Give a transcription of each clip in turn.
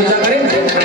Gracias,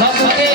সবকে